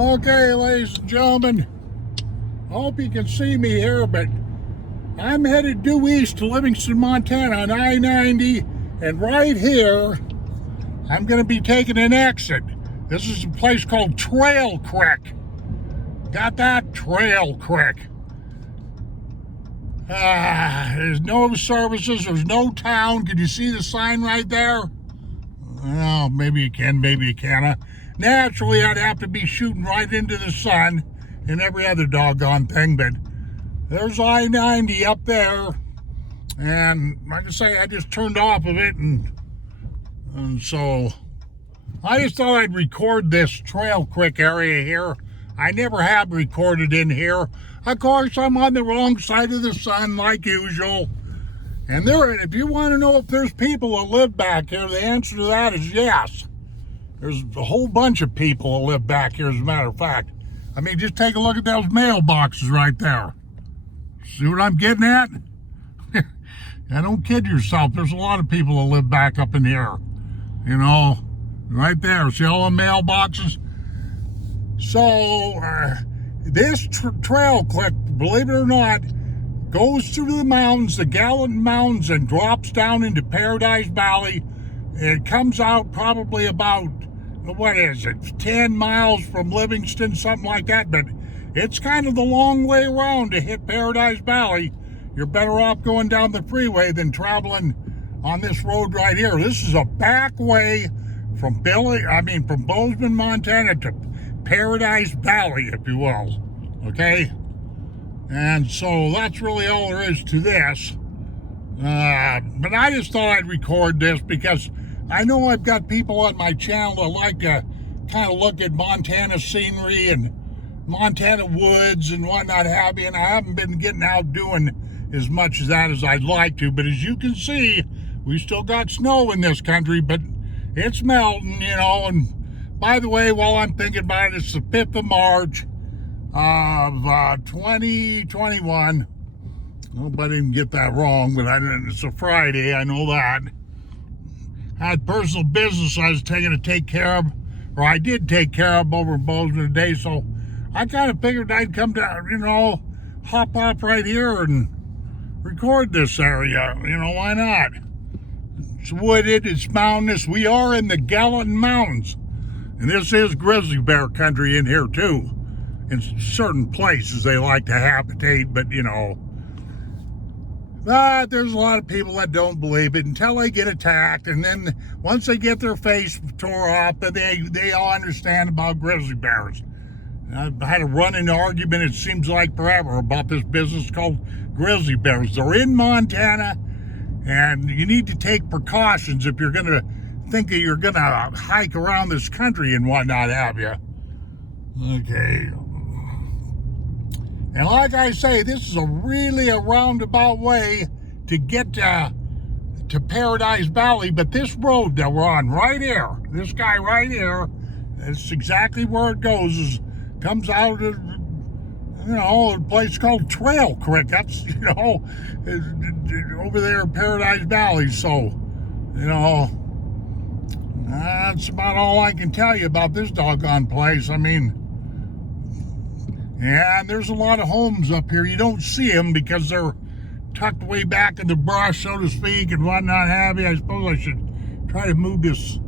Okay, ladies and gentlemen, I hope you can see me here, but I'm headed due east to Livingston, Montana on I-90, and right here, I'm going to be taking an exit. This is a place called Trail Creek. Got that? Trail Creek. There's no services, there's no town. Can you see the sign right there? Well, maybe you can, maybe you can't. Naturally, I'd have to be shooting right into the sun and every other doggone thing, but there's I-90 up there, and like I say, I just turned off of it, and so I just thought I'd record this Trail Creek area here. I never have recorded in here. Of course, I'm on the wrong side of the sun like usual. And if you want to know if there's people that live back here, the answer to that is yes. There's a whole bunch of people that live back here, as a matter of fact. I mean, just take a look at those mailboxes right there. See what I'm getting at? Now, don't kid yourself. There's a lot of people that live back up in here. You know, right there. See all the mailboxes? So, this Trail Creek, believe it or not, goes through the mountains, the Gallatin Mountains, and drops down into Paradise Valley. It comes out probably about, what is it, 10 miles from Livingston, something like that, but it's kind of the long way around to hit Paradise Valley. You're better off going down the freeway than traveling on this road right here. This is a back way from Bozeman, Montana to Paradise Valley, if you will, okay? And so that's really all there is to this. But I just thought I'd record this because I know I've got people on my channel that like to kind of look at Montana scenery and Montana woods and whatnot have you, and I haven't been getting out doing as much of that as I'd like to. But as you can see, we still got snow in this country, but it's melting, you know. And by the way, while I'm thinking about it, it's the 5th of March of 2021. I hope I didn't get that wrong, but it's a Friday, I know that. I had personal business I was taking to take care of, or I did take care of over in Bozeman today, so I kind of figured I'd come down, you know, hop up right here and record this area. You know, why not? It's wooded, it's mountainous. We are in the Gallatin Mountains, and this is grizzly bear country in here too. In certain places they like to habitate, but you know, there's a lot of people that don't believe it until they get attacked, and then once they get their face tore off, then they all understand about grizzly bears. I've had a running argument, it seems like forever, about this business called grizzly bears. They're in Montana, and you need to take precautions if you're going to think that you're going to hike around this country and whatnot have you. Okay. And like I say, this is really a roundabout way to get to Paradise Valley, but this road that we're on right here, this guy right here, that's exactly where it goes, comes out of, you know, a place called Trail Creek. That's, you know, over there in Paradise Valley. So, you know, that's about all I can tell you about this doggone place. I mean, yeah, and there's a lot of homes up here. You don't see them because they're tucked way back in the brush, so to speak, and whatnot have you. I suppose I should try to move this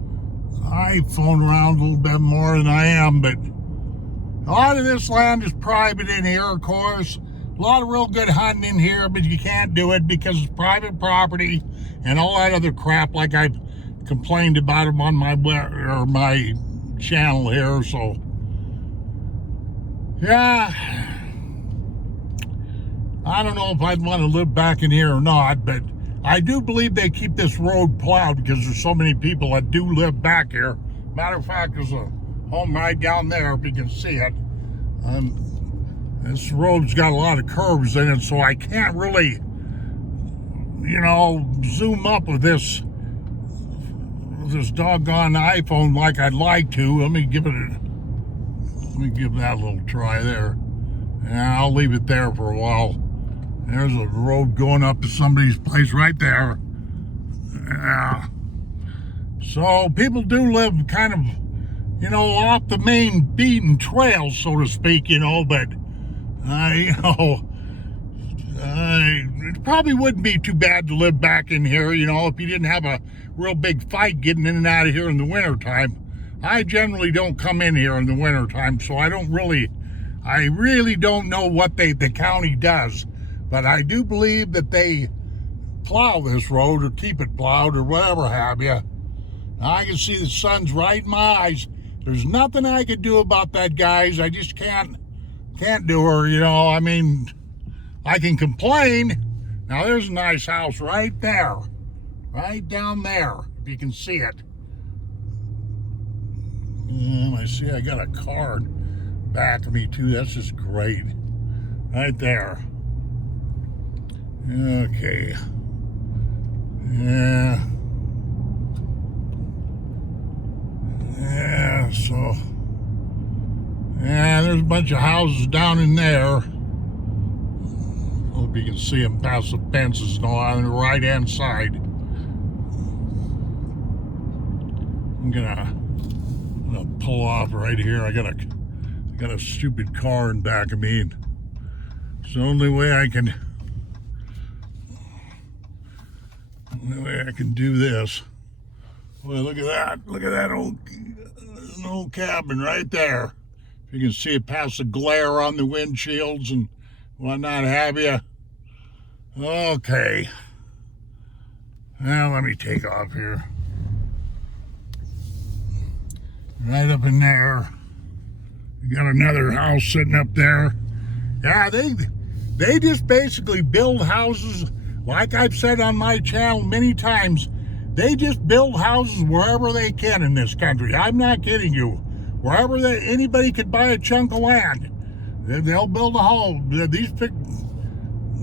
iPhone around a little bit more than I am, but a lot of this land is private in here, of course. A lot of real good hunting in here, but you can't do it because it's private property and all that other crap like I've complained about them on my channel here, so yeah, I don't know if I'd want to live back in here or not, but I do believe they keep this road plowed because there's so many people that do live back here. Matter of fact, there's a home right down there, if you can see it. This road's got a lot of curves in it, so I can't really, you know, zoom up with this doggone iPhone like I'd like to. Let me give that a little try there. Yeah, I'll leave it there for a while. There's a road going up to somebody's place right there. Yeah. So people do live kind of off the main beaten trail, so to speak, but it probably wouldn't be too bad to live back in here, if you didn't have a real big fight getting in and out of here in the wintertime. I generally don't come in here in the wintertime, so I really don't know what the county does. But I do believe that they plow this road or keep it plowed or whatever have you. I can see the sun's right in my eyes. There's nothing I could do about that, guys. I just can't do her, I can complain. Now there's a nice house right there. Right down there, if you can see it. I see I got a car back of me too. That's just great. Right there. Okay. Yeah, so there's a bunch of houses down in there. Hope you can see them past the fences and all on the right hand side. I'm gonna pull off right here. I got a stupid car in back of me, and it's the only way I can do this. Boy, look at that old cabin right there. You can see it past the glare on the windshields and whatnot have you. Okay. Now let me take off here. Right up in there. We got another house sitting up there. Yeah, they just basically build houses. Like I've said on my channel many times, they just build houses wherever they can in this country. I'm not kidding you. Wherever anybody could buy a chunk of land, they'll build a home.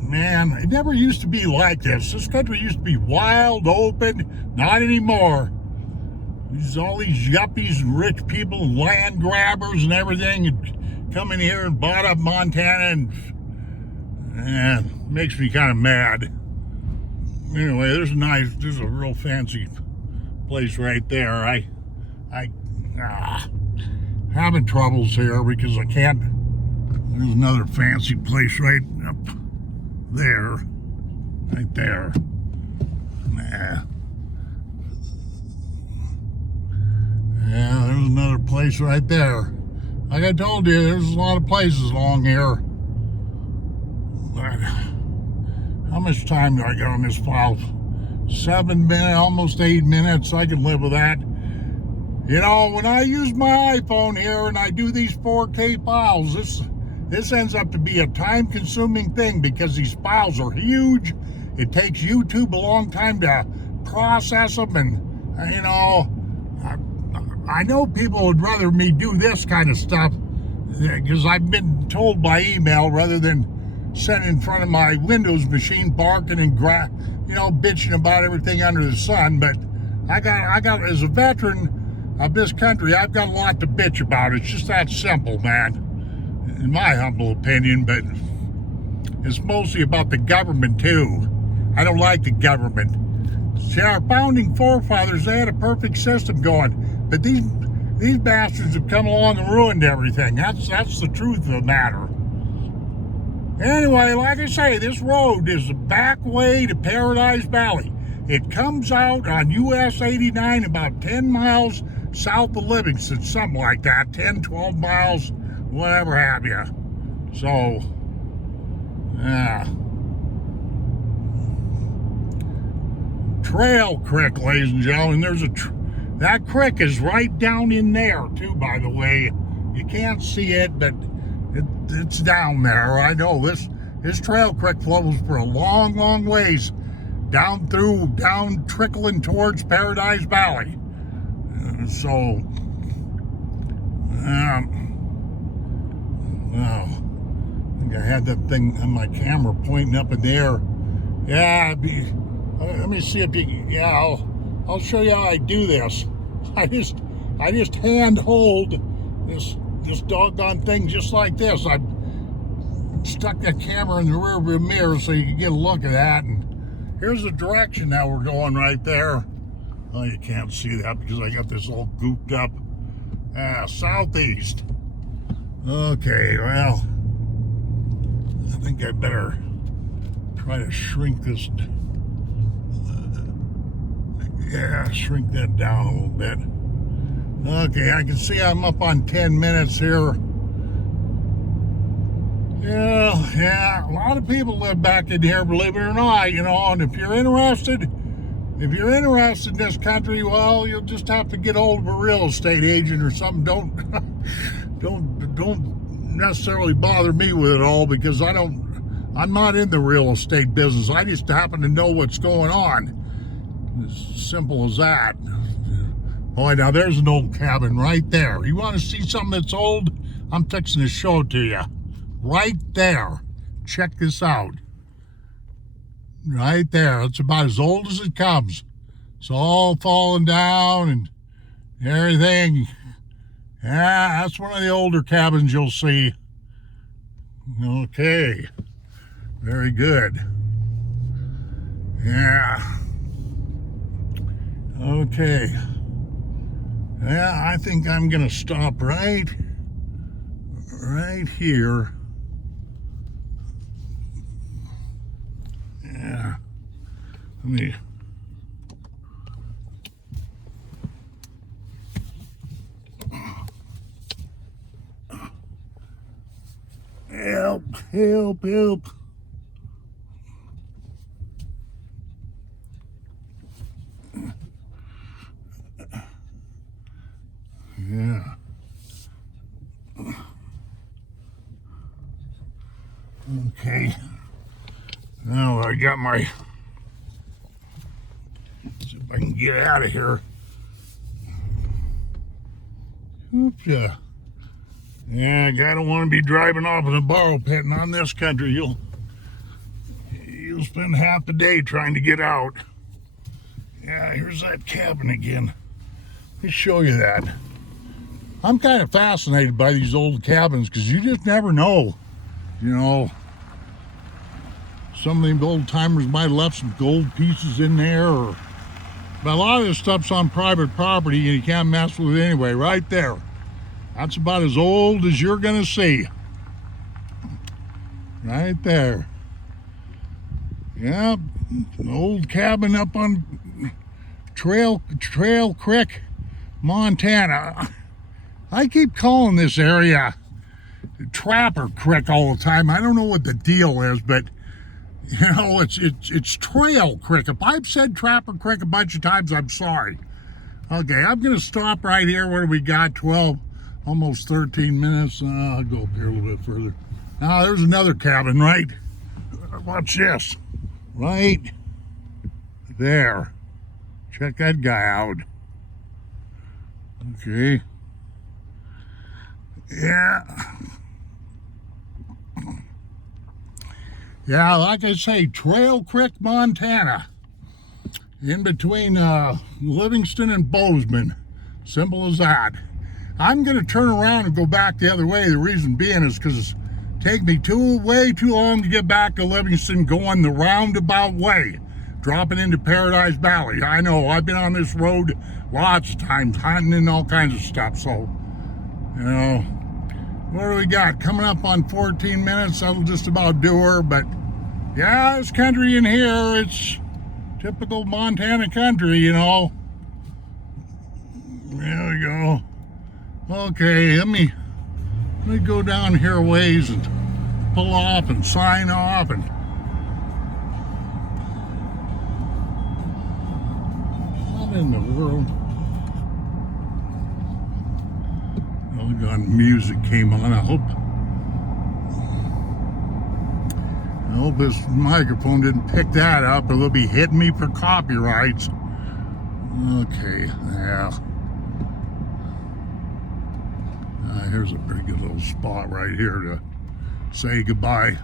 Man, it never used to be like this. This country used to be wild, open. Not anymore. All these yuppies and rich people, land grabbers and everything, and come in here and bought up Montana, and makes me kind of mad. Anyway, there's a real fancy place right there. I having troubles here because I can't. There's another fancy place right up there, right there. Yeah, there's another place right there. Like I told you, there's a lot of places along here. But how much time do I got on this file? 7 minutes, almost 8 minutes. I can live with that. When I use my iPhone here and I do these 4K files, this ends up to be a time-consuming thing because these files are huge. It takes YouTube a long time to process them, and I know people would rather me do this kind of stuff because I've been told by email rather than sitting in front of my Windows machine barking and bitching about everything under the sun. But I got as a veteran of this country, I've got a lot to bitch about. It's just that simple, man, in my humble opinion. But it's mostly about the government too. I don't like the government. See, our founding forefathers, they had a perfect system going. But these bastards have come along and ruined everything. That's the truth of the matter. Anyway, like I say, this road is the back way to Paradise Valley. It comes out on US 89 about 10 miles south of Livingston, something like that, 10, 12 miles, whatever have you. So, yeah. Trail Creek, ladies and gentlemen. That creek is right down in there, too, by the way. You can't see it, but it's down there. I know this Trail Creek flows for a long, long ways down trickling towards Paradise Valley. So, I think I had that thing on my camera pointing up in the air. Yeah, let me see if you can, I'll show you how I do this. I just hand hold this doggone thing just like this. I stuck that camera in the rear view mirror so you can get a look at that. And here's the direction that we're going right there. Oh, you can't see that because I got this all gooped up. Southeast. Okay, well, I think I better try to shrink this. Shrink that down a little bit. Okay, I can see I'm up on 10 minutes here. Yeah, a lot of people live back in here, believe it or not, and if you're interested in this country, well, you'll just have to get hold of a real estate agent or something. Don't necessarily bother me with it all, because I'm not in the real estate business. I just happen to know what's going on. As simple as that. Boy, now there's an old cabin right there. You want to see something that's old? I'm fixing to show it to you. Right there. Check this out. Right there. It's about as old as it comes. It's all falling down and everything. Yeah, that's one of the older cabins you'll see. Okay. Very good. Yeah. Okay. Yeah, I think I'm going to stop right here. Yeah. Let me... Help. Yeah. Okay. Now I got my... See if I can get out of here. Oops, yeah. Yeah, I don't want to be driving off in a borrow pit, and on this country, you'll spend half the day trying to get out. Yeah, here's that cabin again. Let me show you that. I'm kind of fascinated by these old cabins, because you just never know. Some of the old timers might have left some gold pieces in there, but a lot of this stuff's on private property and you can't mess with it anyway. Right there. That's about as old as you're gonna see. Right there. Yep, an old cabin up on Trail Creek, Montana. I keep calling this area Trapper Creek all the time. I don't know what the deal is, but it's Trail Creek. If I've said Trapper Creek a bunch of times, I'm sorry. Okay, I'm gonna stop right here. What do we got? 12, almost 13 minutes. I'll go up here a little bit further. Now there's another cabin, right? Watch this. Right there. Check that guy out. Okay. Yeah, like I say, Trail Creek, Montana. In between Livingston and Bozeman. Simple as that. I'm going to turn around and go back the other way. The reason being is because it's taken me way too long to get back to Livingston going the roundabout way, dropping into Paradise Valley. I know, I've been on this road lots of times, hunting and all kinds of stuff. So, what do we got? Coming up on 14 minutes. That'll just about do her. But yeah, this country in here, it's typical Montana country, There we go. Okay, let me go down here a ways and pull off and sign off and what in the world? Doggone music came on. I hope this microphone didn't pick that up, or they'll be hitting me for copyrights. Okay, yeah. Here's a pretty good little spot right here to say goodbye.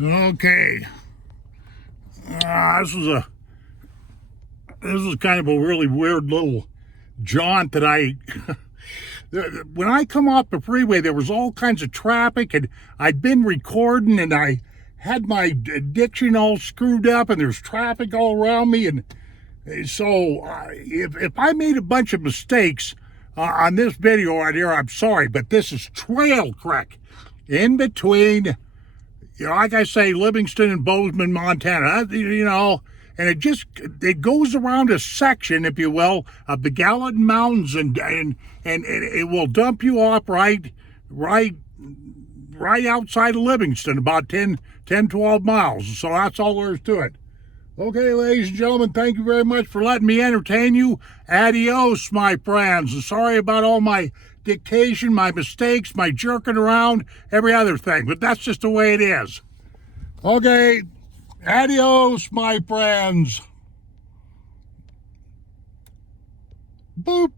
Okay. This was kind of a really weird little jaunt that when I come off the freeway, there was all kinds of traffic, and I'd been recording, and I had my diction all screwed up, and there's traffic all around me, and So if I made a bunch of mistakes on this video right here, I'm sorry, but this is Trail Creek in between, like I say, Livingston and Bozeman, Montana, and it goes around a section, if you will, of the Gallatin Mountains, and it will dump you off right outside of Livingston, about 10, 12 miles. So that's all there is to it. Okay, ladies and gentlemen, thank you very much for letting me entertain you. Adios, my friends. And sorry about all my dictation, my mistakes, my jerking around, every other thing. But that's just the way it is. Okay, adios, my friends. Boop.